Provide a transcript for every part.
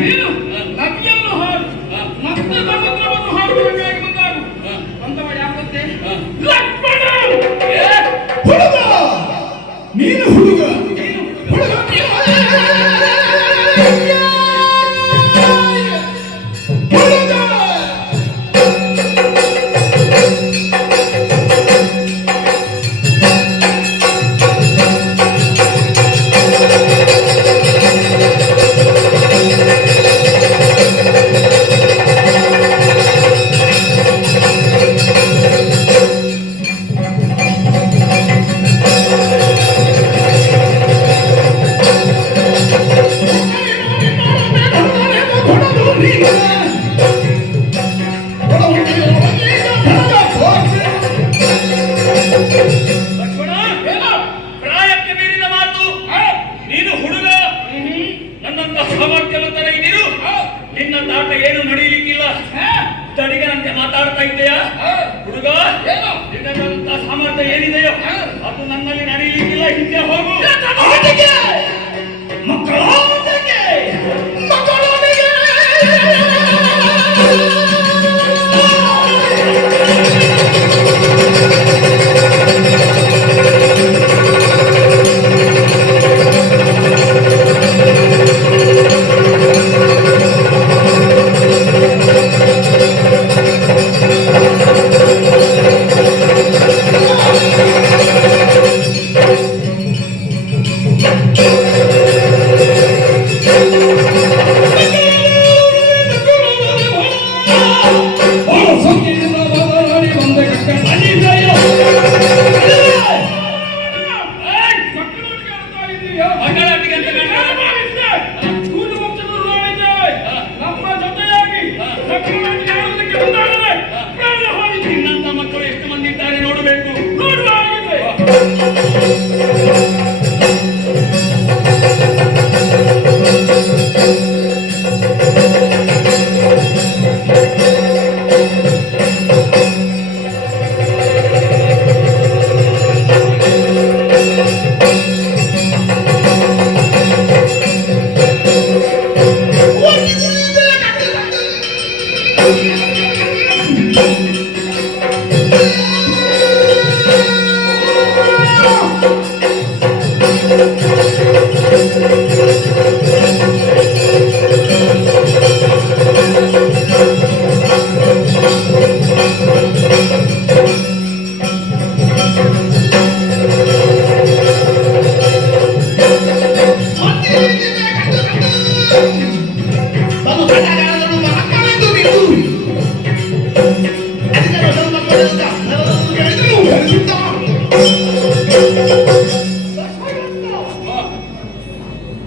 ನೀನು ನದಿಯನ್ನು ಹಾರು ಮತ್ತೆ ಸಮುದ್ರವನ್ನು ಹಾರುವುದಕ್ಕಾಗಿ ಮುಂದಾಗು ಅಂತವ ಯಾಕಂತೆ ಲಕ್ಷ್ಮಣ ಹುಡುಗ ನೀನು ಹುಡುಗ ಮಾತಾಡ್ತಾ ಇದೆಯಾ ಹುಡುಗ? ನಿನ್ನಂತ ಸಾಮರ್ಥ್ಯ ಏನಿದೆಯೋ ಅದು ನನ್ನಲ್ಲಿ ನಡೆಯಲಿಕ್ಕಿಲ್ಲ. ಹಿಂದೆ ಹೋಗು.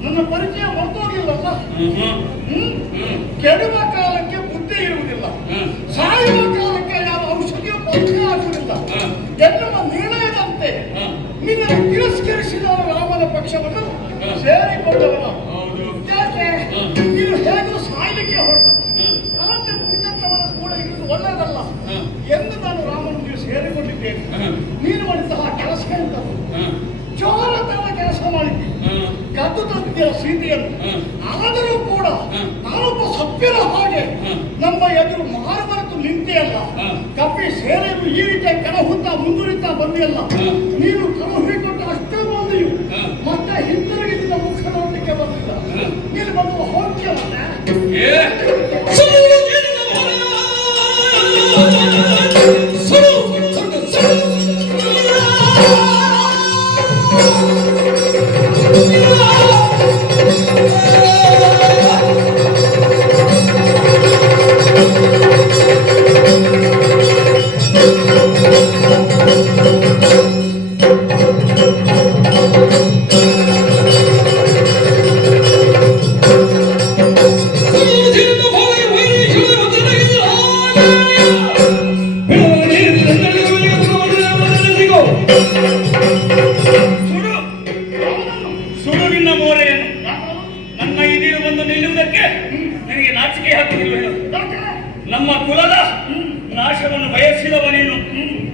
ನನ್ನ ಪರಿಚಯ ಮರ್ತೋಗಿಲ್ಲಲ್ಲ. ಕೆಡುವ ಕಾಲಕ್ಕೆ ಬುದ್ಧಿ ಇರುವುದಿಲ್ಲ, ಸಾಯುವ ಕಾಲಕ್ಕೆ ಯಾವ ಔಷಧಿಯೂ ಪತ್ತೆ ಆಗುವುದಿಲ್ಲ ಎನ್ನುವ ನಿರ್ಣಯದಂತೆ ನಿನ್ನನ್ನು ತಿರಸ್ಕರಿಸಿದ ರಾಮನ ಪಕ್ಷವನ್ನು ಸೇರಿಕೊಂಡವನ. ಯಾಕೆ ನೀನು ಹೇಗೂ ಸಾಯಲಿಕ್ಕೆ ಹೊರಟ ನಿನ್ನಂತವರ ಕೂಡ ಇರುವುದು ಒಳ್ಳೆಯದಲ್ಲ ಎಂದು ನಾನು ರಾಮನಿಗೆ ಸೇರಿಕೊಂಡಿದ್ದೇನೆ. ನೀನು ಮಾಡಿದಂತಹ ಕೆಲಸ ಎಂತದ್ದು? ಚೋರತನ ಕೆಲಸ ಮಾಡಿದ್ದೆ, ಕದ್ದು ತಂದಿದ್ದ ಸೀತೆಯನ್ನು. ಆದರೂ ಕೂಡ ನಾನೊಬ್ಬ ಸಭ್ಯರ ಹಾಗೆ ನಮ್ಮ ಎದುರು ಮಾರುಮರೆತು ನಿಂತೆಯಲ್ಲ. ಕಪ್ಪಿ ಸೇನೆಯನ್ನು ಈ ರೀತಿಯ ಕಣಹುತ್ತಾ ಮುಂದುವರಿತಾ ಬಂದಿಯಲ್ಲ. ನೀನು ಕಳುಹಿಕೊಟ್ಟ ಅಷ್ಟೇ ಮಂದಿಯು ಮತ್ತೆ ಹಿಂತಿರುಗಿ ನಿನ್ನ ಮುಖ ನೋಡಲಿಕ್ಕೆ ಬಂದಿಲ್ಲ. ನೀನು ಬಂದು ಹೋಗ್ಯವಲ್ಲ. ನಮ್ಮ ಕುಲದ ನಾಶವನ್ನು ಬಯಸಿದವ ನೀನು,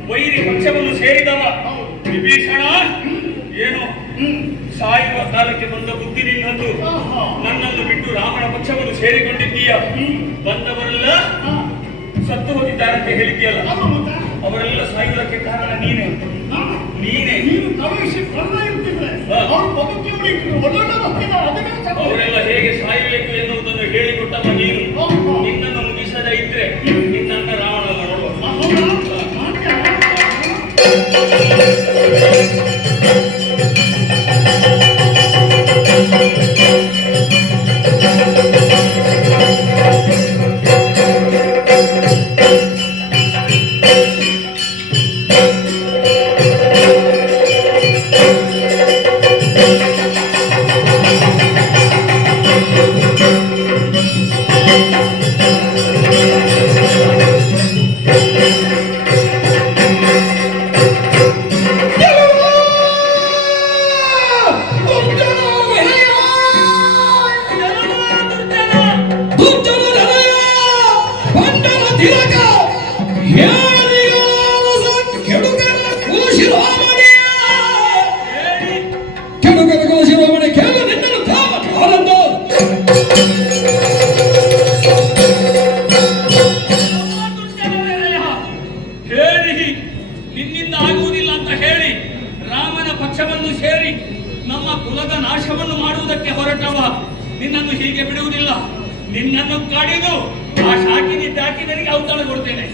ವೈರಿ ಪಕ್ಷವನ್ನು ಸೇರಿದವ ವಿಭೀಷಣ. ಏನು ಸಾಯುವ ಕಾಲಕ್ಕೆ ಬಂದ ಬುದ್ಧಿ ನಿನ್ನದು. ನನ್ನನ್ನು ಬಿಟ್ಟು ರಾಮನ ಪಕ್ಷವನ್ನು ಸೇರಿಕೊಂಡಿದ್ದೀಯ. ಬಂದವರೆಲ್ಲ ಸತ್ತು ಹೋಗಿದ್ದಾರಂತೆ ಹೇಳಿದ್ದೀಯಲ್ಲ, ಅವರೆಲ್ಲ ಸಾಯುವುದಕ್ಕೆ ಕಾರಣ ನೀನೇ. ನೀನು ಪ್ರವೇಶಿ ಇರ್ತಿದ್ರೆ ಅವರೆಲ್ಲ ಹೇಗೆ ಸಾಯಬೇಕು ಎನ್ನುವುದನ್ನು ಹೇಳಿಕೊಟ್ಟವ ನೀನು. ನಿನ್ನನ್ನು ಮುಗಿಸದ ಇದ್ರೆ ನಿನ್ನನ್ನ ರಾವಣ ನೋಡುವ. ನಿನ್ನಿಂದ ಆಗುವುದಿಲ್ಲ ಅಂತ ಹೇಳಿ ರಾಮನ ಪಕ್ಷವನ್ನು ಸೇರಿ ನಮ್ಮ ಕುಲದ ನಾಶವನ್ನು ಮಾಡುವುದಕ್ಕೆ ಹೊರಟವ ನಿನ್ನನ್ನು ಹೀಗೆ ಬಿಡುವುದಿಲ್ಲ. ನಿನ್ನನ್ನು ಕಡಿದು ಆ ಶಾಕಿನಿ ತಾಕಿದರಿಗೆ ಔತಣ ಕೊಡ್ತೇನೆ.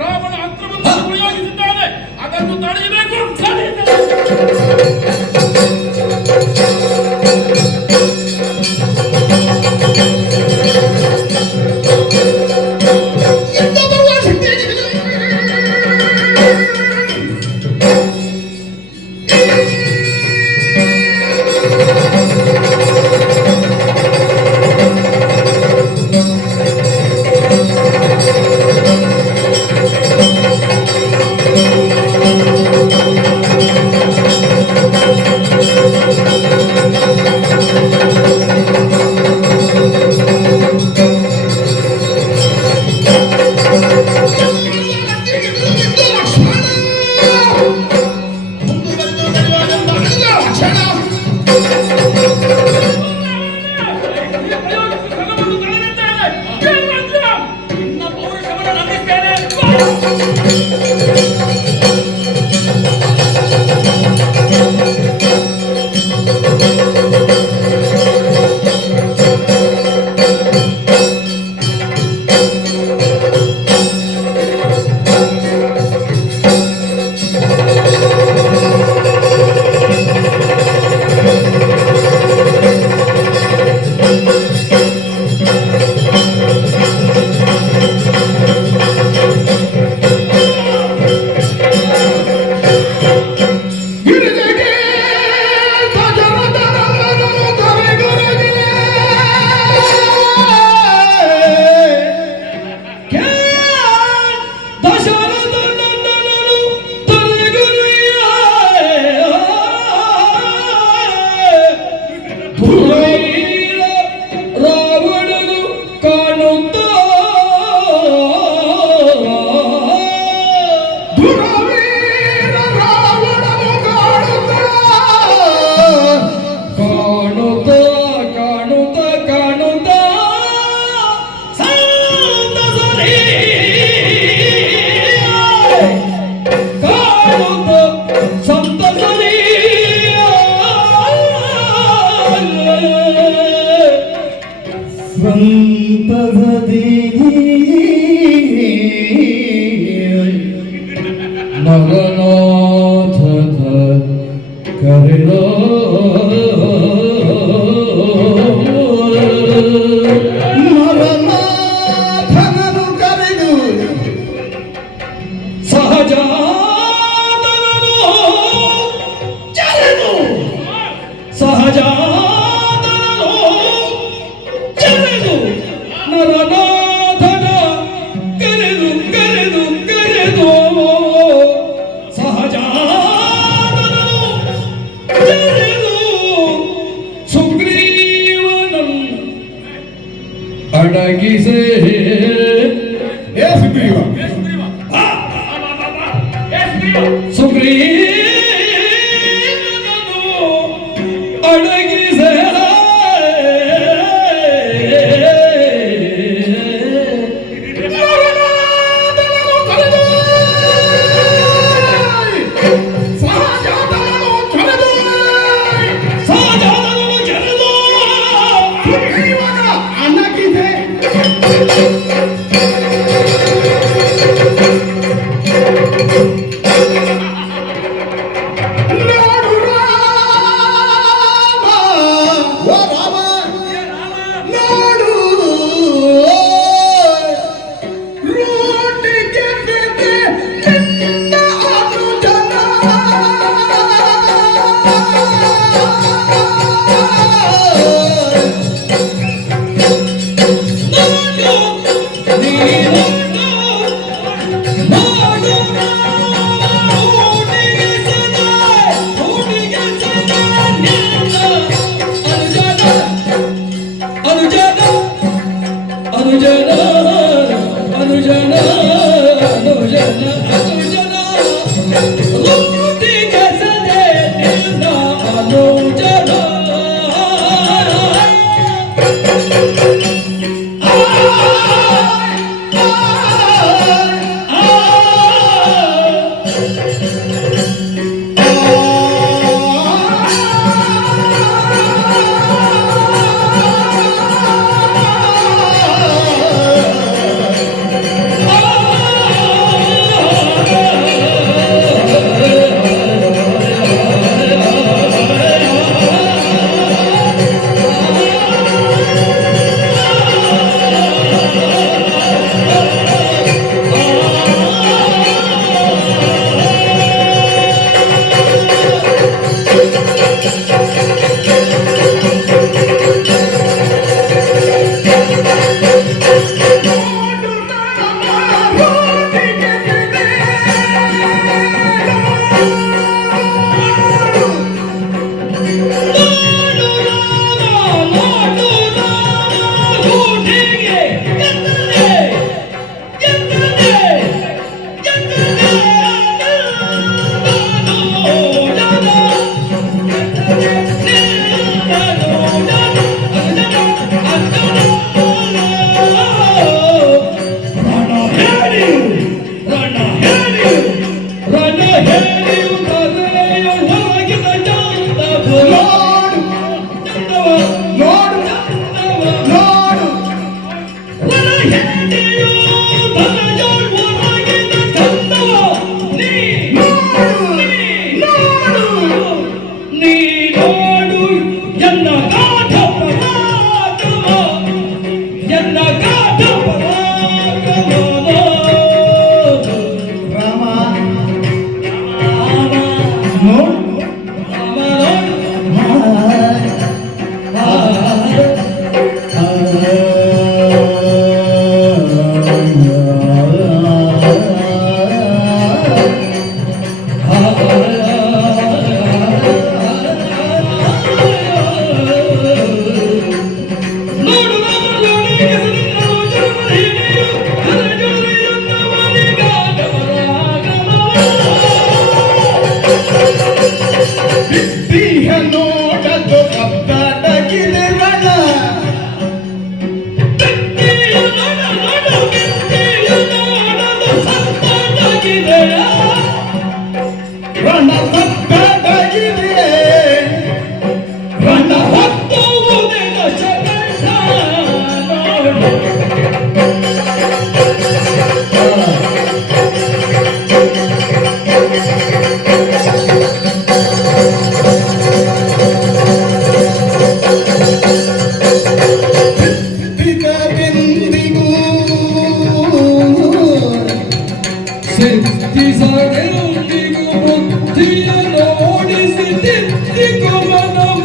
ರಾವಣ ಅಸ್ತ್ರವನ್ನು ಪ್ರಯೋಗಿಸಿದ್ದಾನೆ, ಅದನ್ನು ತಡೆಯಬೇಕು. ನರನಾಥನನು ಕರೆದು ಸಹಜಾನನನು ಚರೆದು ಸಹಜಾನನನು ಚರೆದು ನರನಾಥನ ಕರೆದು ಕರೆದು ಕರೆದು ಸಹಜಾನನನು ಚರೆದು ಸುಗ್ರೀವನನ್ನು ಅಡಗಿಸೇ ಏ ಸುಗ್ರೀವ ಸುಗ್ರೀವನನ್ನು ಅಡಗಿಸೆ ನರನಾಥನನು ಕರೆದು ಸಹಜಾತನನು ಕರೆದು ಸಹಜಾನನನು ಜರೆದು ಸುಗ್ರೀವನ ಅಣಗಿದೆ. ನೋಡು ರಾಮ, ಓ ರಾಮ, ನೋಡು ರೂಟಿಗೆ ಬೆದೆ ನಿನ್ನ ಅನುಜನ.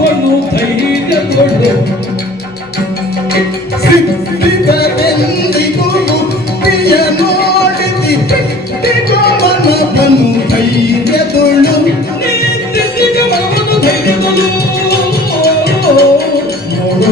ಬನು ಧೈರ್ಯಗೊಳ್ಳು ಸಿದ್ಧಿಗರೆಂದಿಗೂ ಪ್ರಿಯ ನೋಡಿದಿ ದಿಗಮನ ಬನು ಧೈರ್ಯದೊಳು ನೀತಿಗ ಮನವನ್ನು ಧೈರ್ಯದಳು ನೋಡು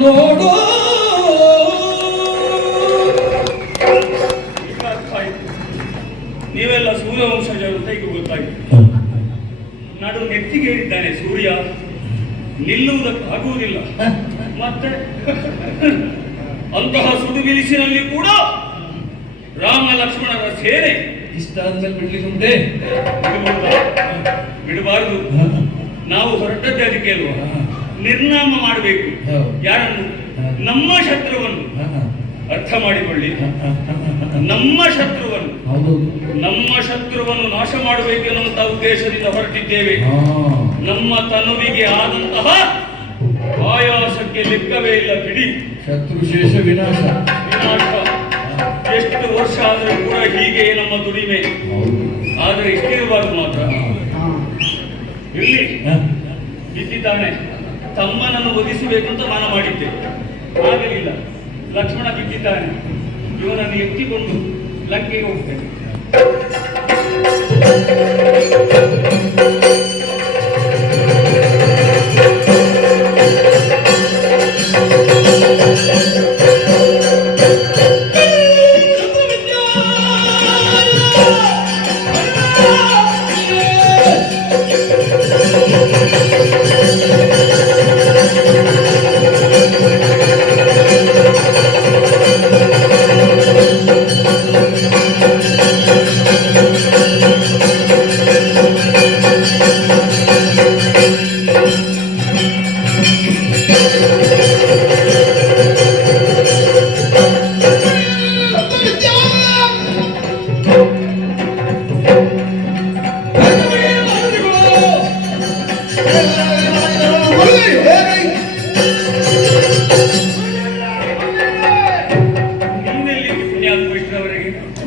ನೋಡು ನೀವೆಲ್ಲ ಸೂರ್ಯವಂಶಜರು ಅಂತ ಈಗ ಗೊತ್ತಾಗಿದೆ. ನಡು ನೆತ್ತಿಗೇರಿದ್ದಾನೆ ಸೂರ್ಯ, ನಿಲ್ಲುವುದಕ್ಕೆ ಆಗುವುದಿಲ್ಲ. ಮತ್ತೆ ಅಂತಹ ಸುಡುಬಿಲಿಸಿನಲ್ಲಿ ಕೂಡ ರಾಮ ಲಕ್ಷ್ಮಣರ ಸೇನೆ ಇಷ್ಟ ಆದ್ಮೇಲೆ ಬಿಡ್ಲಿಕ್ಕೆ ಉಂಟೆ ಬಿಡಬಾರದು. ನಾವು ಹೊರಟದ್ದೇ ಅದಕ್ಕೆ ಅಲ್ವಾ, ನಿರ್ನಾಮ ಮಾಡಬೇಕು. ಯಾರನ್ನು? ನಮ್ಮ ಶತ್ರುವನ್ನು. ಅರ್ಥ ಮಾಡಿಕೊಳ್ಳಿ, ನಮ್ಮ ಶತ್ರುವನ್ನು ನಾಶ ಮಾಡಬೇಕು ಎನ್ನುವಂತಹ ಉದ್ದೇಶದಿಂದ ಹೊರಟಿದ್ದೇವೆ. ನಮ್ಮ ತನುವಿಗೆ ಆದಂತಹ ಆಯಾಸಕ್ಕೆ ಲೆಕ್ಕವೇ ಇಲ್ಲ. ಬಿಡಿ, ಶತ್ರುಶೇಷ ವಿನಾಶ. ಎಷ್ಟು ವರ್ಷ ಆದರೂ ಕೂಡ ಹೀಗೆ ನಮ್ಮ ದುಡಿಮೆ. ಆದರೆ ಇಷ್ಟಿರಬಾರ್ದು ಮಾತ್ರ. ಇಲ್ಲಿ ಬಿದ್ದಿದ್ದಾನೆ, ತಮ್ಮನನ್ನು ಒದಿಸಬೇಕು ಅಂತ ಮಾನ ಮಾಡಿದ್ದೆ, ಆಗಲಿಲ್ಲ. ಲಕ್ಷ್ಮಣ ಬಿದ್ದಿದ್ದಾನೆ, ಇವನನ್ನು ಎತ್ತಿಕೊಂಡು ಲಂಕೆಗೆ ಹೋಗ್ತೇನೆ.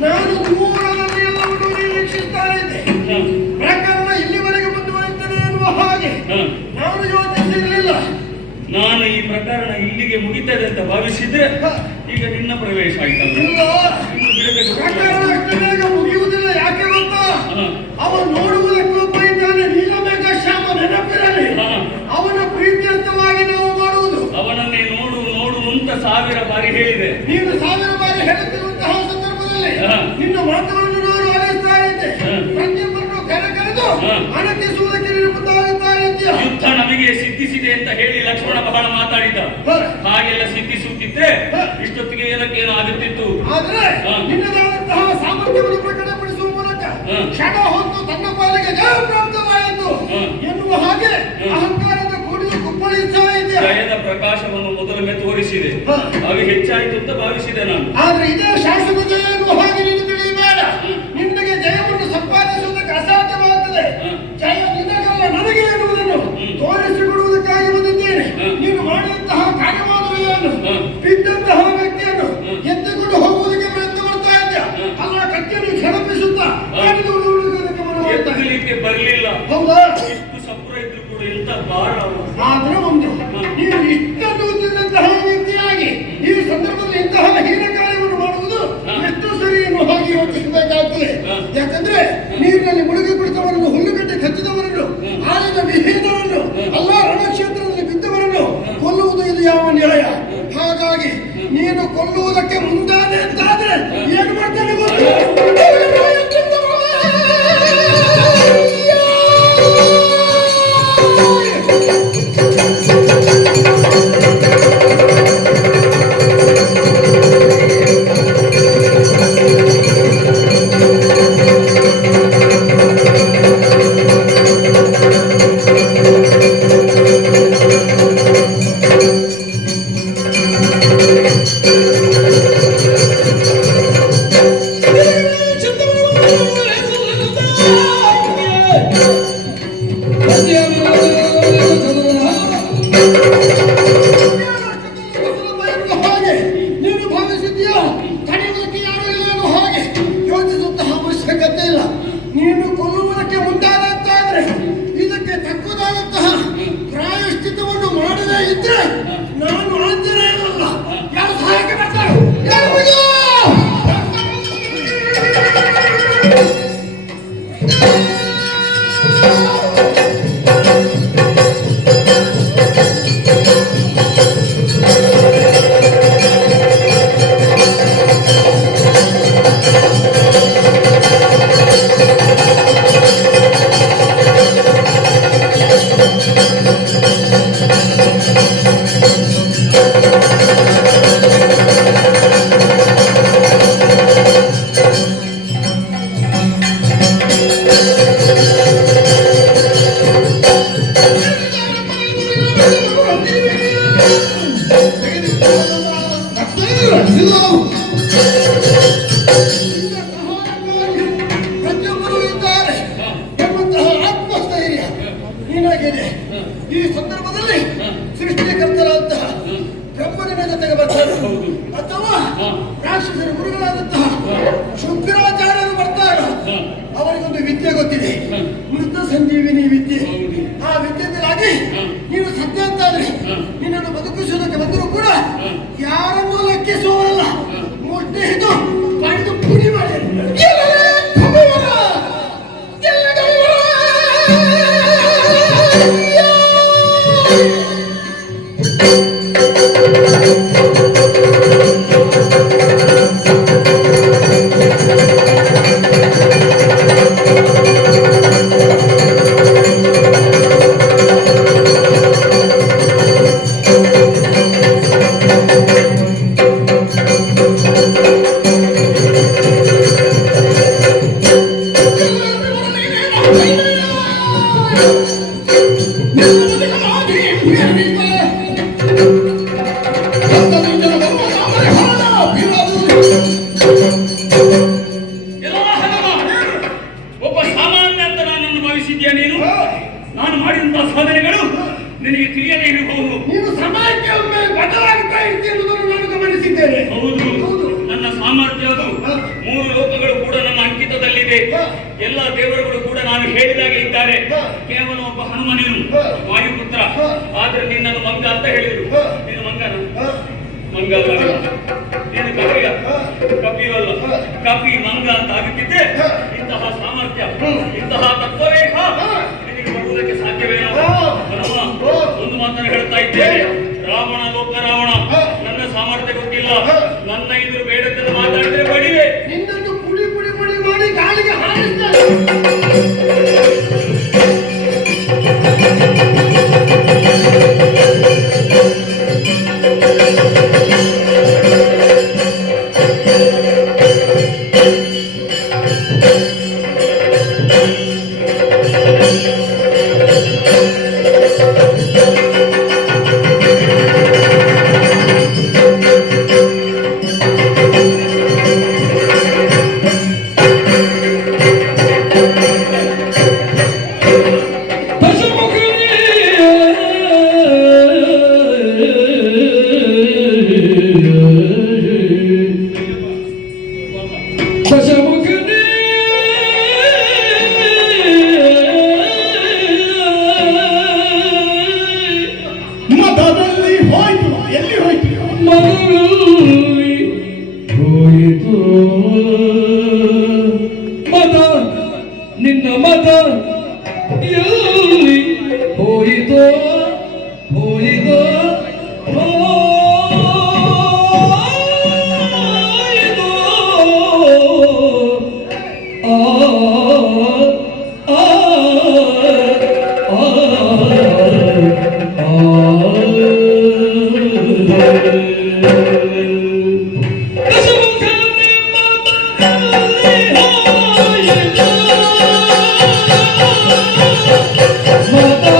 ನಾನು ದೂರದಲ್ಲಿ ಎಲ್ಲವನ್ನೂ ನಿರೀಕ್ಷಿಸ್ತಾ ಇದ್ದೆ. ಪ್ರಕರಣ ಇಲ್ಲಿವರೆಗೆ ಮುಂದುವರಿಯುತ್ತದೆ ಎನ್ನುವ ಹಾಗೆ ನಾನು ಯೋಚಿಸಿರಲಿಲ್ಲ. ನಾನು ಈ ಪ್ರಕರಣ ಇಲ್ಲಿಗೆ ಮುಗಿತದೆ ಅಂತ ಭಾವಿಸಿದ್ರೆ ಈಗ ನಿನ್ನ ಪ್ರವೇಶ ಆಯ್ತಲ್ಲ. ಪ್ರಕರಣ ಅಷ್ಟು ಬೇಗ ಮುಗಿಯುವುದಿಲ್ಲ. ಯಾಕೆ ಗೊತ್ತಾ? ಅವ ನೋಡುವುದಕ್ಕೆ ಒಬ್ಬ ಇದ್ದಾನೆ, ನೀಲಮೇಘ ಶ್ಯಾಮ, ನೆನಪಿರಲಿ. ಅವನ ಪ್ರೀತ್ಯರ್ಥವಾಗಿ ನಾವು ಮಾಡುವುದು. ಅವನನ್ನೇ ನೋಡು ನೋಡು ಅಂತ 1000 ಬಾರಿ ಹೇಳಿದೆ. ನೀನು 1000 ಬಾರಿ ಹೇಳುತ್ತಿರುವಂತಹ ಸಂದರ್ಭದಲ್ಲಿ ನಿನ್ನ ಮಾತುಗಳನ್ನು ನಾನು ಆಲಿಸ್ತಾ ಇದ್ದೆ. ಪ್ರತಿಯೊಬ್ಬರನ್ನು ಕರೆದು ಅಣಕಿಸುವುದಕ್ಕೆ ನೀನು ಮುಂದಾಗುತ್ತಾ ಇದ್ದೀಯ. ಯುದ್ಧ ನಮಗೆ ಸಿದ್ಧಿಸಿದೆ ಅಂತ ಹೇಳಿ ಲಕ್ಷ್ಮಣ ಬಹಳ ಮಾತಾಡಿದ. ಹಾಗೆಲ್ಲ ಸಿದ್ಧಿಸುತ್ತಿದ್ರೆ ಇಷ್ಟೊತ್ತಿಗೆ ಏನಕ್ಕೇನು ಆಗುತ್ತಿತ್ತು. ಆದ್ರೆ ನಿನ್ನದಾದಂತಹ ಸಾಮರ್ಥ್ಯವನ್ನು ಪ್ರಕಟಪಡಿಸುವ ಮೂಲಕ ಕ್ಷಣ ಹೊತ್ತು ತನ್ನ ಪಾಲಿಗೆ ಜಯ ಪ್ರಾಪ್ತವಾಯಿತು ಎನ್ನುವ ಹಾಗೆ ಅಹಂಕಾರದ ಕೂಡಿದು ಕುಪ್ಪಳಿಸ್ತಾ ಇದ್ದೆ. ಜಯದ ಪ್ರಕಾಶವನ್ನು ಮೊದಲೊಮ್ಮೆ ತೋರಿಸಿದೆ, ಅದು ಹೆಚ್ಚಾಯಿತು ಅಂತ ಭಾವಿಸಿದೆ ನಾನು. ಆದ್ರೆ ಇದೇ ಶಾಶ್ವತ ಜಯ ಎನ್ನುವ ಹಾಗೆ ನೀನು ತಿಳಿಯಬೇಡ. ನಿನಗೆ ಜಯವನ್ನು ಸಂಪಾದಿಸುವುದಕ್ಕೆ ಅಸಾಧ್ಯವಾಗುತ್ತದೆ. ಜಯ ನಿನಗಲ್ಲ ನನಗೆ ಎನ್ನುವುದನ್ನು ತೋರಿಸಿಕೊಡುವುದಕ್ಕಾಗಿ ಬಂದಿದ್ದೇನೆ. ನೀನು ಮಾಡಿದಂತಹ ಕಾರ್ಯವಾದವನ್ನು ಬಿದ್ದಂತಹ ವ್ಯಕ್ತಿಯನ್ನು ಎತ್ತಿಕೊಂಡು ಹೋಗುವುದಕ್ಕೆ ಪ್ರಯತ್ನ ಮಾಡ್ತಾ ಇದ್ದ. ಅಲ್ಲ, ಕತ್ತಿಯನ್ನು ಕ್ಷಣಪಿಸುತ್ತಾ ಬರಲಿಲ್ಲ. ಹೌದಾ? ಇಷ್ಟು ಸಪುರ ಇದ್ರು ಕೂಡ ಎಂತ ಭಾರ. ಮಾತ್ರ ಒಂದು, ನೀನು ಇಷ್ಟನ್ನು ತಿಳಿದಂತಹ ವ್ಯಕ್ತಿಯಾಗಿ ಈ ಸಂದರ್ಭದಲ್ಲಿ ಇಂತಹ ಹೀನ ಕಾರ್ಯವನ್ನು ಮಾಡುವುದು ಎಷ್ಟು ಸರಿ ಎನ್ನುವ ಹಾಗೆ ಯೋಚಿಸಬೇಕಾಗ್ತದೆ. ಯಾಕಂದ್ರೆ ನೀರಿನಲ್ಲಿ ಮುಳುಗಿ ಕುಳಿತವರನ್ನು, ಹುಲ್ಲುಗಡ್ಡೆ ಕಚ್ಚಿದವರನ್ನು, ಆಯದ ವಿಹೀನರನ್ನು, ಅಲ್ಲ ರಣಕ್ಷೇತ್ರದಲ್ಲಿ ಬಿದ್ದವರನ್ನು ಕೊಲ್ಲುವುದು ಇದು ಯಾವ ನ್ಯಾಯ? ಹಾಗಾಗಿ ನೀನು ಕೊಲ್ಲುವುದಕ್ಕೆ ಮುಂದಾದೆ ಅಂತಾದ್ರೆ ಏನು ಮಾಡ್ತಾನೆ ಗೊತ್ತು? ಇದ್ರೆ ನಾನು ಆಂಜನೇಯನಲ್ಲ. ಯಾರು ಸಹಾಯಕ್ಕೆ ಬರ್ತಾರೆ? ಯಾರು? ಪ್ರತಿಯೊಬ್ಬರು ಇದ್ದಾರೆ ಎಂಬಂತಹ ಆತ್ಮಸ್ಥೈರ್ಯ ನಿನಗಿದೆ. ಈ ಸಂದರ್ಭದಲ್ಲಿ ಸೃಷ್ಟಿಕರ್ತರಾದಂತಹ ಬ್ರಹ್ಮನ ಜೊತೆಗೆ ಬರ್ತಾರೆ, ಅಥವಾ ರಾಕ್ಷಸರ ಗುರುಗಳಾದಂತಹ ಶುಕ್ರಾಚಾರ್ಯರು ಬರ್ತಾರೆ. ಅವರಿಗೊಂದು ವಿದ್ಯೆ ಗೊತ್ತಿದೆ, ಮೃತ ಸಂಜೀವಿನಿ ವಿದ್ಯೆ. ಆ ವಿದ್ಯೆಯಿಂದಾಗಿ ನೀನು ಸತ್ಯ ಅಂತಾದ್ರೆ ನಿನ್ನನ್ನು ಬದುಕಿಸುವುದಕ್ಕೆ ಬಂದರೂ ಕೂಡ ಯಾರನ್ನೂ ಲೆಕ್ಕಿಸುವವರಲ್ಲ. ಮುಷ್ಟಿ ಹಿಡಿದು ಪಡೆದು ಪುಡಿ ಮಾಡಿ ಒಬ್ಬ ಸಾಮಾನ್ಯ ಅಂತ ನನ್ನನ್ನು ಭಾವಿಸಿದ್ಯಾ ನೀನು? ನಾನು ಮಾಡಿದಂತಹ ಸಾಧನೆಗಳು ನಿನಗೆ ತಿಳಿಯದೇ ಇರಬಹುದು. ನೀನು ಸಮಯಕ್ಕೆ ಒಮ್ಮೆ ಬದಲಾಗುತ್ತಾ ಇರ್ತೀಯ ಎಂಬುದನ್ನು ನಾನು ಗಮನಿಸಿದ್ದೇನೆ. ಹೌದು, ನನ್ನ ಸಾಮರ್ಥ್ಯ ಅದು. 3 ಲೋಕಗಳು ಕೂಡ ನನ್ನ ಅಂಕಿತದಲ್ಲಿದೆ. ಎಲ್ಲ ದೇವರುಗಳು ಕೂಡ ನಾನು ಹೇಳಿದಾಗೆ ಇದ್ದಾರೆ. ಕೇವಲ ಒಬ್ಬ ಹನುಮ ನೀನು, ವಾಯುಪುತ್ರ. ಆದ್ರೆ ನಿನ್ನನ್ನು ಮಂಗ ಅಂತ ಹೇಳಿದ್ರು. ನೀನು ಮಂಗನ? ಮಂಗಲ್ಲ. ನೀನು ಕಪಿಯ? ಕಪಿಯಲ್ಲ. ಕಪಿ ಮಂಗ ಅಂತ ಆಗುತ್ತಿದ್ದೆ. ಇಂತಹ ಸಾಮರ್ಥ್ಯ, ಇಂತಹ ತತ್ವವೇಹ ನಿನಗೆ ಬರುವುದಕ್ಕೆ ಸಾಧ್ಯವೇನೋ? ಹನುಮ, ಒಂದು ಮಾತನ್ನು ಹೇಳ್ತಾ ಇದ್ದೇನೆ. ರಾವಣ ಲೋಕ ರಾವಣ, ನನ್ನ ಸಾಮರ್ಥ್ಯ ಗೊತ್ತಿಲ್ಲ. ನನ್ನ ಎದುರು ಬೇಡದನ್ನು ಮಾತಾಡಿದ್ರೆ ಬಡಿವೆ. ನಿನ್ನನ್ನು ಪುಡಿ ಪುಡಿ ಪುಡಿ ಮಾಡಿ ಗಾಳಿಗೆ ಹಾರಿಸ್ತಾರೆ. ನಿನ್ನ ಮತ ಎಲ್ಲಿ ಹೋಯಿತೋ ಹೋಯಿತೋ Mata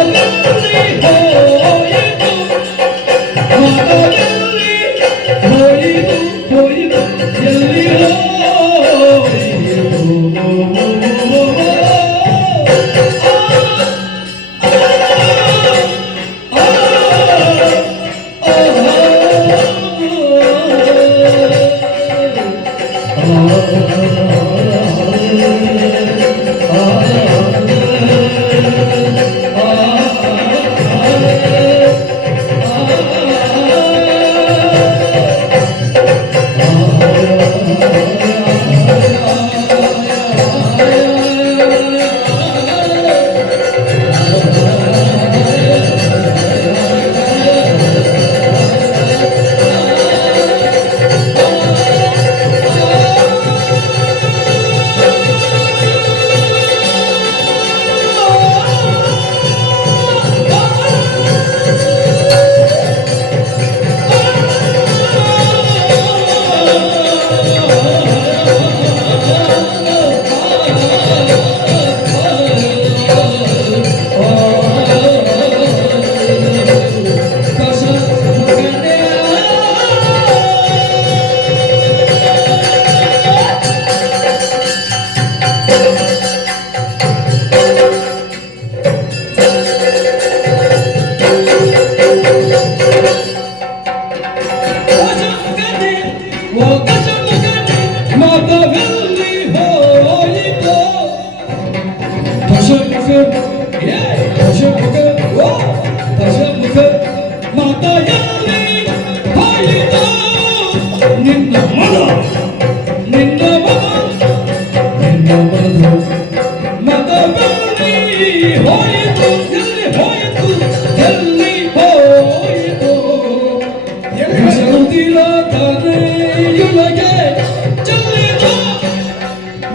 ದಶಮುಖ ಓ ದಶಮುಖ ಮಾತೆಯಲ್ಲಿ ಹೋಯಿತು ನಿನ್ನ ಮದ ನಿನ್ನ ಮದದಲ್ಲಿ ಹೋಯಿತು ಎಲ್ಲಿ ಹೋಯಿತು ಎಲ್ಲಿ ಹೋಯಿತು ವಿಷರುದಿರ ತನೆಯೊಳಗೆ ಚೆಲ್ಲಿತು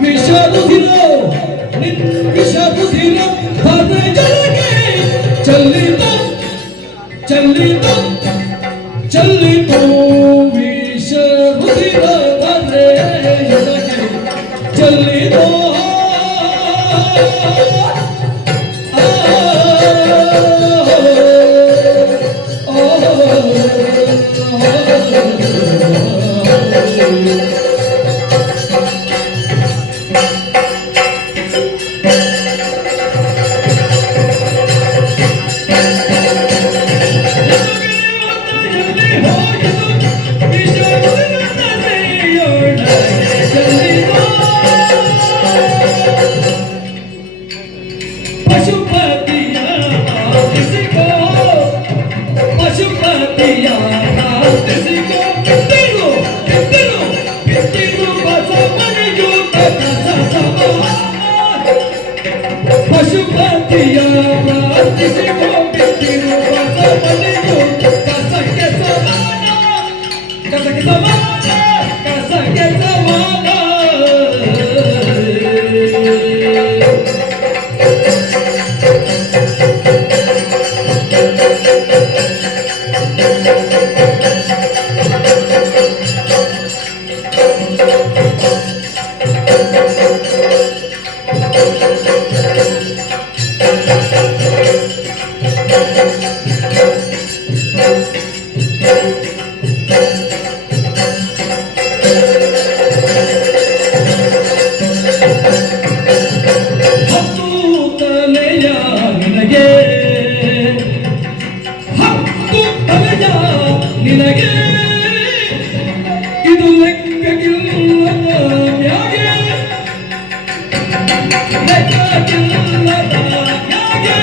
ವಿಷರುದಿರ ವಿಷರುದಿರ ತನೆಯೊಳಗೆ ಚೆಲ್ಲಿತು ಚೆಲ್ಲಿತು ಚೆಲ್ಲಿತು ವಿಷರುದಿರ ತನೆಯೊಳಗೆ ಚೆಲ್ಲಿತು ನಿನಗೆ ಇದು ಲೆಕ್ಕಗಿಲ್ಲದ ಮ್ಯಾಗೆ ಲೆಕ್ಕಗಿಲ್ಲದ ಮ್ಯಾಗೆ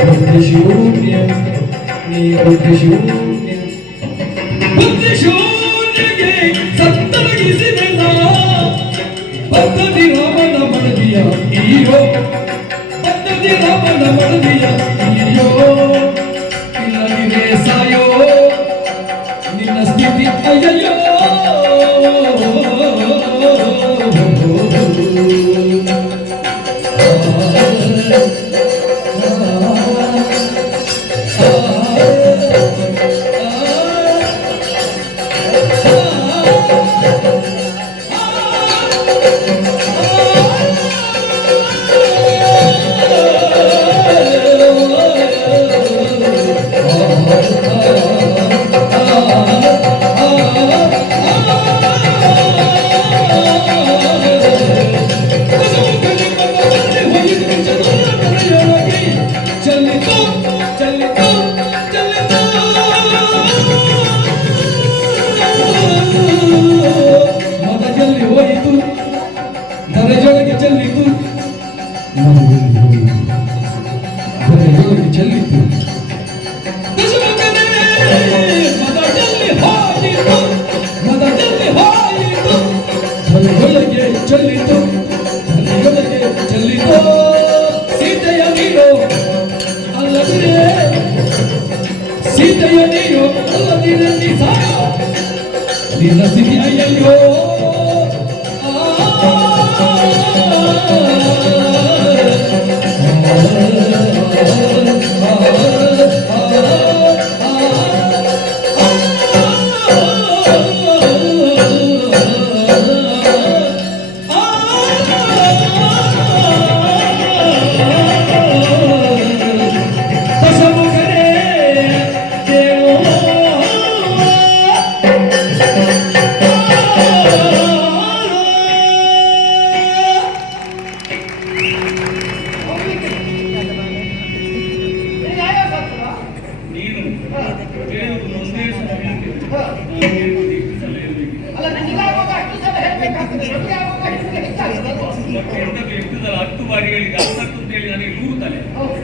ಬುದ್ಧಿಶೂನ್ಯ ನೀ ಬುದ್ಧಿಶೂನ್ಯ ಬುದ್ಧಿಶೂನ್ಯಗೆ ಸತ್ತರಗಿಸಿದ ಪದ್ಧತಿ ರಾಮನ ಮಡದಿಯ ಈಯೋ ಪದ್ಧತಿ ರಾಮನ ಮಡದಿಯ ಈಯೋ ಸಾಯೋ ನಿನ್ನ ಸ್ಥಿತಿ ಅಯ್ಯಯ್ಯೋ ದರಜೊಳಗೆ ಚೆಲ್ಲಿತು ದರಜೊಳಗೆ ಚೆಲ್ಲಿತು ಮದದಲ್ಲಿ ಹೋಯಿತು ದರಜೊಳಗೆ ಚೆಲ್ಲಿತು ದರಜೊಳಗೆ ಚೆಲ್ಲಿತು ಸೀತೆಯ ನೀರು ಅಲ್ಲದಿರೇ ಸೀತೆಯ ನೀರು ಅಲ್ಲದಿರೇ ನಿನ್ನ ಸ್ಥಿತಿ ಅಯ್ಯಯ್ಯೋ ಅಲ್ಲ, ನನಗೆ ಆವಾಗ ಅಷ್ಟು ಸಲ ಹೇಳ್ಬೇಕಾಗ್ತದೆ, ನನಗೆ ಆವಾಗ ಅಷ್ಟು ಹೆಚ್ಚಾಗ್ತದೆ. ಇಂಥದ್ದು ಎಷ್ಟು ಸಲ 10 ಬಾರಿ ಹೇಳಿದೆ 10 ಅಂತ ಹೇಳಿ ನನಗೆ 100 ತಲೆ. ಹೌದು.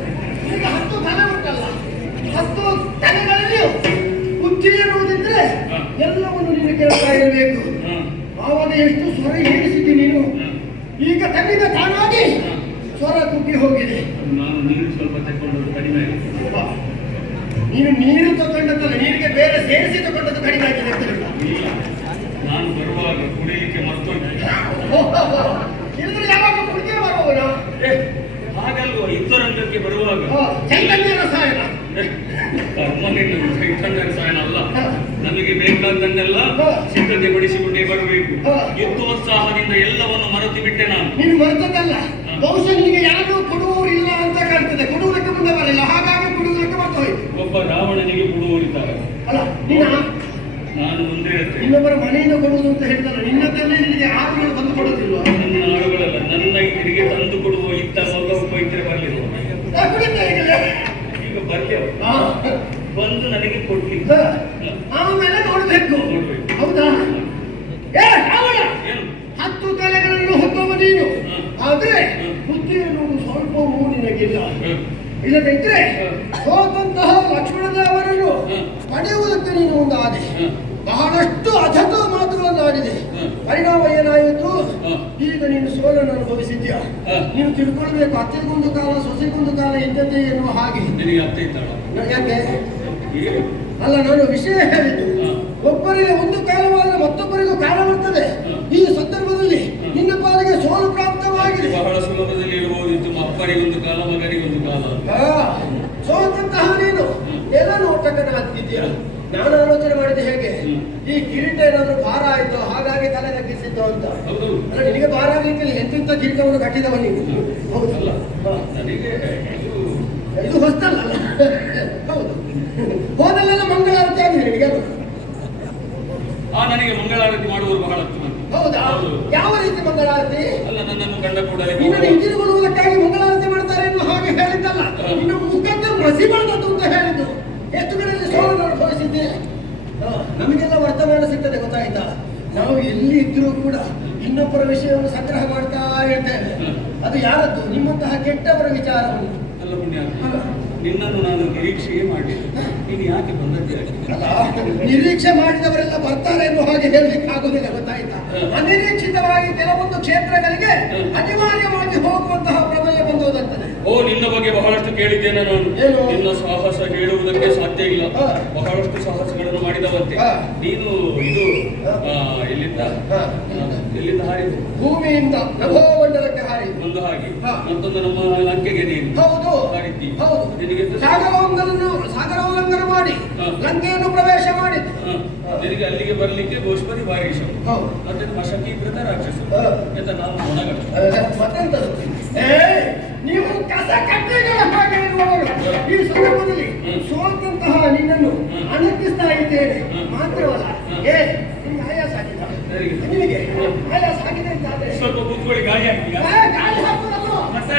ಈಗ 10 ತಲೆ ಉಂಟಲ್ಲ, 10 ತಲೆಗಳಲ್ಲಿಯೂ ಬುದ್ಧಿ ಎನ್ನುವುದಿದ್ರೆ ಹ. ಎಲ್ಲವನ್ನು ನೀನು ಕೇಳ್ತಾ ಇರಬೇಕು. ಆವಾಗ ಎಷ್ಟು ಸ್ವರ ಏರಿಸಿದ್ದಿ ನೀನು, ಈಗ ತನ್ನಿಂದ ತಾನಾಗಿ ಸ್ವರ ತುಟ್ಟಿ ಹೋಗಿದೆ. ನಾನು ನೀರು ಸ್ವಲ್ಪ ತಗೊಂಡು ಕಡಿಮೆ ಆಗಿದೆ. ನೀನು ನೀರು ತಗೊಂಡದ್ದಲ್ಲ, ನೀರಿಗೆ ಬೇರೆ ಸೇರಿಸಿ ತಗೊಂಡದ್ದು ಕಡಿಮೆ ಆಗಿದೆ ಅಂತ ಹೇಳ. ಇಲ್ಲ, ನಾನು ಬರುವಾಗ ಕುಡಿಯಲಿಕ್ಕೆ ಮರ್ತೋಯ್ತು. ಇಲ್ಲದ್ರೆ ಯಾವಾಗ ಕುಡಿದೇ ಬರುವವನು? ಹಾಗಲ್ವ, ಇದ್ದರಂಗಕ್ಕೆ ಬರುವಾಗ ಚೈತನ್ಯ ರಸಾಯನ. ಕರ್ಮನಿಂದ ಚೈತನ್ಯ ರಸಾಯನ ಅಲ್ಲ, ನಮಗೆ ಬೇಕಾದ್ದನ್ನೆಲ್ಲ ಸಿದ್ಧತೆ ಪಡಿಸಿಕೊಂಡೇ ಬರಬೇಕು. ಯುದ್ಧೋತ್ಸಾಹದಿಂದ ಎಲ್ಲವನ್ನು ಮರೆತು ಬಿಟ್ಟೆ ನಾನು. ನೀನು ಮರೆತದ್ದಲ್ಲ, ಬಹುಶಃ ನಿನಗೆ ಯಾರು ಕೊಡುವವರಿಲ್ಲ ಅಂತ ಕಾಣ್ತದೆ. ಕೊಡುವುದಕ್ಕೆ ಮುಂದೆ ಬರಲಿಲ್ಲ, ಹಾಗಾಗಿ ಕೊಡುವುದಕ್ಕೆ ಬರ್ತಾ ಹೋಯ್ತು. ಒಬ್ಬ ರಾವಣನಿಗೆ ಕೊಡುವವರಿದ್ದಾರೆ ಅಲ್ಲ, ನೀನು ನಾನು ಮುಂದೆ ಹೇಳ್ತೇನೆ. ಇನ್ನೊಬ್ಬರ ಮನೆಯಿಂದ ಕೊಡುವುದು ಅಂತ ಹೇಳ್ತಾರೆ. ನಿನ್ನದಲ್ಲೇ ನಿನಗೆ ಆಳುಗಳು ತಂದು ಕೊಡುವುದಿಲ್ವಾ? ನನ್ನ ಆಳುಗಳಲ್ಲ, ನನ್ನ ಇಬ್ಬರಿಗೆ ತಂದು ಕೊಡುವ ಇದ್ದ ಮಗ ಒಬ್ಬ ಇದ್ರೆ ಬರಲಿಲ್ಲ. ಈಗ ಬರ್ಲಿ ಬಂದು ನನಗೆ ಕೊಡ್ಲಿಲ್ಲ. ಆಮೇಲೆ ನೋಡ್ಬೇಕು. ಹೌದಾ? ಏ ರಾವಣ, 10 ತಲೆಗಳನ್ನು ಹೊತ್ತವ ನೀನು, ಆದ್ರೆ ಬುದ್ಧಿ ಎನ್ನುವುದು ಸ್ವಲ್ಪವೂ ನಿನಗಿಲ್ಲ. ಇಲ್ಲದಿದ್ರೆ ಸೋತಂತಹ ಲಕ್ಷ್ಮಣದೇವರನ್ನು ಪಡೆಯುವುದಕ್ಕೆ ನೀನು ಮುಂದಾದೆ. ಬಹಳಷ್ಟು ಅಜತ ಮಾತುಗಳನ್ನು ಆಡಿದೆ. ಪರಿಣಾಮ ಏನಾಯಿತು? ಈಗ ನೀನು ಸೋಲನ್ನು ಅನುಭವಿಸಿದ್ಯಾ. ನೀನು ತಿಳ್ಕೊಳ್ಬೇಕು, ಅತ್ತೆಗೊಂದು ಕಾಲ ಸೊಸೆಗೊಂದು ಕಾಲ ಇದ್ದದ್ದೇ ಎನ್ನುವ ಹಾಗೆ. ನಿನಗೆ ಅರ್ಥ ಇದ್ದಾಳ? ಯಾಕೆ ಅಲ್ಲ, ನಾನು ವಿಷಯ ಹೇಳಿದ್ದು. ಒಬ್ಬರಿಗೆ ಒಂದು ಕಾಲವಾದರೆ ಮತ್ತೊಬ್ಬರಿಗೂ ಕಾಲ ಬರ್ತದೆ. ಈ ಸಂದರ್ಭದಲ್ಲಿ ನಿನ್ನ ಪಾಲಿಗೆ ಸೋಲು ಪ್ರಾಪ್ತವಾಗಿದೆ. ಬಹಳ ಸುಲಭದಲ್ಲಿ ಇರಬಹುದಿತ್ತು, ಅಪ್ಪರಿಗೊಂದು ಕಾಲ ಮಗನಿಗೊಂದು ಕಾಲ. ಸೋತಂತಹ ನೀನು ಎಲ್ಲ ನೋಟಕನಾಗ್ತಿದ್ದೀಯ. ನಾನು ಆಲೋಚನೆ ಮಾಡಿದೆ ಹೇಗೆ, ಈ ಕಿರೀಟ ಏನಾದ್ರೂ ಭಾರ ಆಯ್ತು ಹಾಗಾಗಿ ತಲೆ ತಗ್ಗಿಸಿದ್ದು ಅಂತ. ಅಲ್ಲ, ನಿನಗೆ ಭಾರ ಆಗ್ಲಿಕ್ಕಿಲ್ಲ, ಎಂತೆಂತ ಕಿರೀಟವನ್ನು ಕಟ್ಟಿದವ ನೀನು. ಹೌದಲ್ಲ? ನನಗೆ ಇದು ಹೊಸ್ತಲ್ಲ. ಹೌದು, ಹೋದಲ್ಲೆಲ್ಲ ಮಂಗಳಾರತಿ ಆಗಿದೆ ನಿನಗೆ. ನನಗೆ ಮಂಗಳಾರತಿ ಮಾಡುವರು ಬಹಳ. ಹೌದಾ? ಯಾವ ರೀತಿ ಮಂಗಳಾರತಿ? ಅಲ್ಲ, ನನ್ನನ್ನು ಕಂಡ ಕೂಡಲೇ ನಿನ್ನನ್ನು ಹಿಂದಿರುಗುವುದಕ್ಕಾಗಿ ಮಂಗಳಾರತಿ ಮಾಡ್ತಾರೆ ಎನ್ನುವ ಹಾಗೆ ಹೇಳಿದ್ದಲ್ಲ, ಇನ್ನು ಮುಖಕ್ಕೆ ಮಸಿ ಮಾಡಿದದ್ದು ಅಂತ ಹೇಳಿದ್ದು. ಎಷ್ಟು ಕಡೆಯಲ್ಲಿ ಸೋಲನ್ನು ಅನುಭವಿಸಿದ್ದೆ. ನಮಗೆಲ್ಲ ವರ್ತಮಾನ ಸಿಗ್ತದೆ, ಗೊತ್ತಾಯ್ತಾ? ನಾವು ಎಲ್ಲಿ ಇದ್ರೂ ಕೂಡ ಇನ್ನೊಬ್ಬರ ವಿಷಯವನ್ನು ಸಂಗ್ರಹ ಮಾಡ್ತಾ ಇರ್ತೇವೆ. ಅದು ಯಾರದ್ದು? ನಿಮ್ಮಂತಹ ಕೆಟ್ಟವರ ವಿಚಾರವನ್ನು. ಅಲ್ಲ ಪುಣ್ಯ, ನಿನ್ನನ್ನು ನಾನು ನಿರೀಕ್ಷೆಯೇ ಮಾಡಿದ್ದೆ. ನೀನು ಯಾಕೆ ಬಂದದ್ದೇ? ಅಲ್ಲ, ನಿರೀಕ್ಷೆ ಮಾಡಿದವರೆಲ್ಲ ಬರ್ತಾರೆ ಎನ್ನುವ ಹಾಗೆ ಹೇಳಲಿಕ್ಕೆ ಆಗುದಿಲ್ಲ, ಗೊತ್ತಾಯ್ತಾ? ಅನಿರೀಕ್ಷಿತವಾಗಿ ಕೆಲವೊಂದು ಕ್ಷೇತ್ರಗಳಿಗೆ ಅನಿವಾರ್ಯವಾಗಿ ಹೋಗುವಂತಹ ಪ್ರಮೇಯ ಬಂದೋದಂತದೆ. ಓ, ನಿನ್ನ ಬಗ್ಗೆ ಬಹಳಷ್ಟು ಕೇಳಿದ್ದೇನೆ ನಾನು. ನಿನ್ನ ಸಾಹಸ ಹೇಳುವುದಕ್ಕೆ ಸಾಧ್ಯ ಇಲ್ಲ. ಬಹಳಷ್ಟು ಸಾಹಸಗಳನ್ನು ಮಾಡಿದವಂತೆ ನೀನು. ಇದು ಎಲ್ಲಿಂದ ಹಾರಿದು? ಭೂಮಿಯಿಂದ ನಭೋಮಂಡಲಕ್ಕೆ ಹಾರಿ. ಒಂದು ಹಾಗೆ ಮತ್ತೊಂದು ನಮ್ಮ ಲಂಕೆಗೆ ನೀನು ಹಾರಿದ್ದಿ. ಸಾಗರೋಲ್ಲಂಘನ ಮಾಡಿ ಲಂಕೆಯನ್ನು ಪ್ರವೇಶ ಮಾಡಿದ್ದು. ನಿನಗೆ ಅಲ್ಲಿಗೆ ಬರ್ಲಿಕ್ಕೆ ಗೋಷ್ಪತಿ ಬಾರೀಶ, ಮತ್ತೆ ಮಶಕೀಕೃತ ರಾಕ್ಷಸ ಅಂತ ನಾವು ಮೊಣಗಳು. ಮತ್ತೆಂತದ್ದು? ನೀವು ಕಸ ಕಟ್ಟೆಗಳ ಹಾಗೆ ಇರುವವರು. ಈ ಸಂದರ್ಭದಲ್ಲಿ ಸೋತಂತಹ ನಿನ್ನನ್ನು ಅಣಕಿಸ್ತಾ ಇದ್ದೇನೆ. ಮಾತ್ರವಲ್ಲ, ನಿಮ್ಗೆ ಆಯಾಸ ಆಗಿದೆ. ನಿನಗೆ ಆಯಾಸ ಆಗಿದೆ ಅಂತ ಆದ್ರೆ ಸ್ವಲ್ಪ ಕೂತ್ಕೊಳ್ಳಿ, ಗಾಳಿ ಹಾಕಿ. ಗಾಳಿ ಹಾಕೋದಲ್ಲ, ಮತ್ತೆ